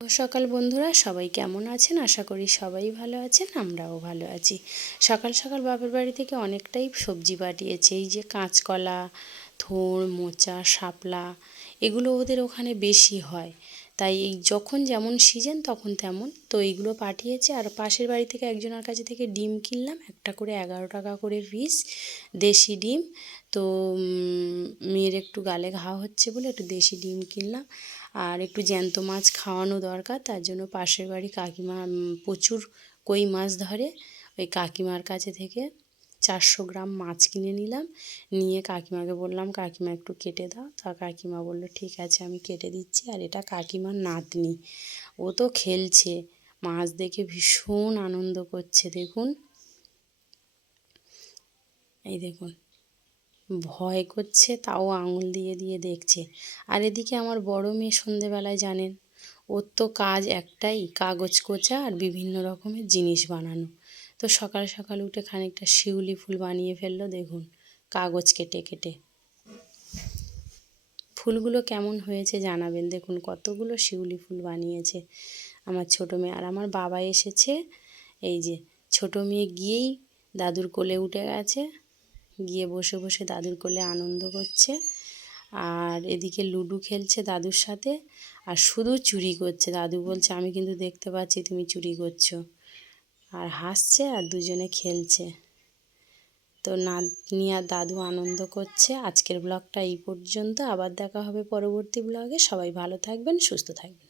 সকাল বন্ধুরা, সবাই কেমন আছেন? আশা করি সবাই ভালো আছেন, আমরাও ভালো আছি। সকাল সকাল বাপের বাড়ি থেকে অনেকটাই সবজি পাঠিয়েছে। এই যে কাঁচকলা, থোড়, মোচা, শাপলা, এগুলো ওদের ওখানে বেশি হয়। তাই এই যখন যেমন সিজন তখন তেমন, তো এইগুলো পাঠিয়েছে। আর পাশের বাড়ি থেকে একজনের কাছে থেকে ডিম কিনলাম, একটা করে 11 টাকা করে পিস দেশি ডিম। তো মেয়ের একটু গালে ঘা হচ্ছে বলে একটু দেশি ডিম কিনলাম। আর একটু জ্যান্ত মাছ খাওয়ানো দরকার, তার জন্য পাশের বাড়ি কাকিমা প্রচুর কই মাছ ধরে, ওই কাকিমার কাছে থেকে 400 গ্রাম মাছ কিনে নিলাম। নিয়ে কাকিমাকে বললাম, কাকিমা একটু কেটে দাও। তা কাকিমা বললো ঠিক আছে, আমি কেটে দিচ্ছি। আর এটা কাকিমার নাতনি, ও তো খেলছে, মাছ দেখে ভীষণ আনন্দ করছে। দেখুন, এই দেখুন, ভয় করছে তাও আঙুল দিয়ে দিয়ে দেখছে। আর এদিকে আমার বড় মেয়ে সন্ধেবেলায়, জানেন, ওর তো কাজ একটাই, কাগজ কোচা আর বিভিন্ন রকমের জিনিস বানানো। তো সকাল সকাল উঠে খানিকটা শিউলি ফুল বানিয়ে ফেললো। দেখুন, কাগজ কেটে কেটে। ফুলগুলো কেমন হয়েছে জানাবেন। দেখুন কতগুলো শিউলি ফুল বানিয়েছে আমার ছোটো মেয়ে। আর আমার বাবা এসেছে, এই যে ছোটো মেয়ে গিয়েই দাদুর কোলে উঠে গেছে, গিয়ে বসে বসে দাদুর কোলে আনন্দ করছে। আর এদিকে লুডো খেলছে দাদুর সাথে, আর শুধু চুরি করছে। দাদু বলছে আমি কিন্তু দেখতে পাচ্ছি তুমি চুরি করছো, আর হাসছে আর দুজনে খেলছে। তো নাতনি আর দাদু আনন্দ করছে। আজকের ব্লগটা এই পর্যন্ত, আবার দেখা হবে পরবর্তী ব্লগে। সবাই ভালো থাকবেন, সুস্থ থাকবেন।